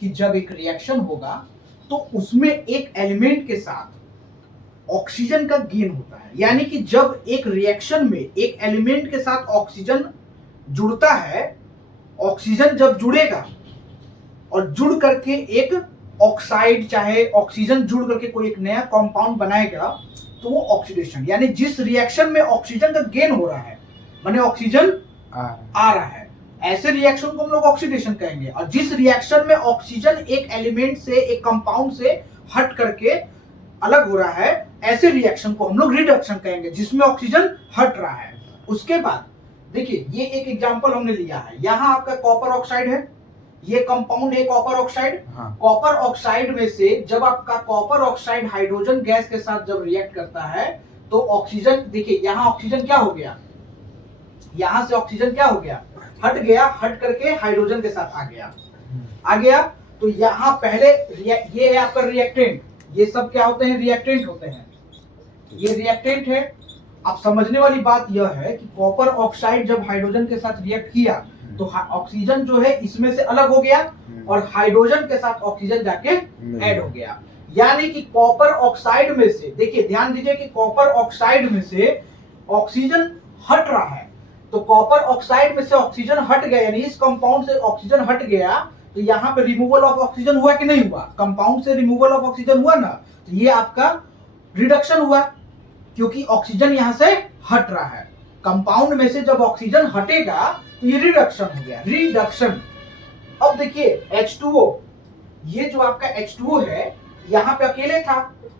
कि जब एक रिएक्शन होगा तो उसमें एक एलिमेंट के साथ ऑक्सीजन का गेन होता है। यानी कि जब एक रिएक्शन में एक एलिमेंट के साथ ऑक्सीजन जुड़ता है, ऑक्सीजन जब जुड़ेगा और जुड़ करके एक ऑक्साइड चाहे ऑक्सीजन जुड़ करके कोई एक नया कंपाउंड बनाएगा तो वो ऑक्सीडेशन, यानी जिस रिएक्शन में ऑक्सीजन का गेन हो रहा है माने ऑक्सीजन आ रहा है, ऐसे रिएक्शन को हम लोग ऑक्सीडेशन कहेंगे। और जिस रिएक्शन में ऑक्सीजन एक एलिमेंट से एक कंपाउंड से हट करके अलग हो रहा है, ऐसे रिएक्शन को हम लोग रिडक्शन कहेंगे जिसमें ऑक्सीजन हट रहा है। उसके बाद देखिए ये एक एग्जांपल हमने लिया है, यहां आपका कॉपर ऑक्साइड है, ये कंपाउंड है कॉपर ऑक्साइड। कॉपर ऑक्साइड में से जब आपका कॉपर ऑक्साइड हाइड्रोजन गैस के साथ जब रिएक्ट करता है तो ऑक्सीजन, देखिए यहां ऑक्सीजन क्या हो गया, यहां से ऑक्सीजन क्या हो गया, हट गया, हट करके हाइड्रोजन के साथ आ गया। तो यहां पहले ये है आपका रिएक्टेंट, ये सब क्या होते हैं, रिएक्टेंट होते हैं, ये रिएक्टेंट है। अब समझने वाली बात यह है कि कॉपर ऑक्साइड जब हाइड्रोजन के साथ रिएक्ट किया तो ऑक्सीजन जो है इसमें से अलग हो गया और हाइड्रोजन के साथ ऑक्सीजन जाके ऐड हो गया। यानी कि कॉपर ऑक्साइड में से, देखिए ध्यान दीजिए कि कॉपर ऑक्साइड में से ऑक्सीजन हट रहा है, तो कॉपर ऑक्साइड में से ऑक्सीजन हट गया, यानी इस कंपाउंड से ऑक्सीजन हट गया, तो यहाँ पे रिमूवल ऑफ ऑक्सीजन हुआ कि नहीं हुआ, कंपाउंड से रिमूवल ऑफ ऑक्सीजन हुआ ना, तो ये आपका रिडक्शन हुआ क्योंकि ऑक्सीजन यहां से हट रहा है। कंपाउंड में से जब ऑक्सीजन हटेगा तो ये रिडक्शन हो गया, रिडक्शन। अब देखिए H2O, ये जो आपका H2O है यहां पे अकेले था,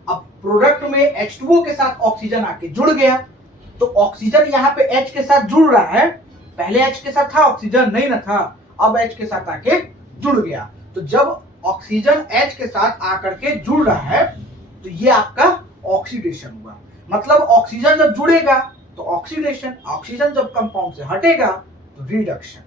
अब प्रोडक्ट में H2O के साथ ऑक्सीजन आके जुड़ गया, तो ऑक्सीजन यहाँ पे H के साथ जुड़ रहा है, पहले H के साथ था ऑक्सीजन नहीं ना था, अब H के साथ आके जुड़ गया। तो जब ऑक्सीजन H के साथ आकर के जुड़ रहा है तो ये आपका ऑक्सीडेशन हुआ। मतलब ऑक्सीजन जब जुड़ेगा तो ऑक्सीडेशन, ऑक्सीजन जब कंपाउंड से हटेगा तो रिडक्शन।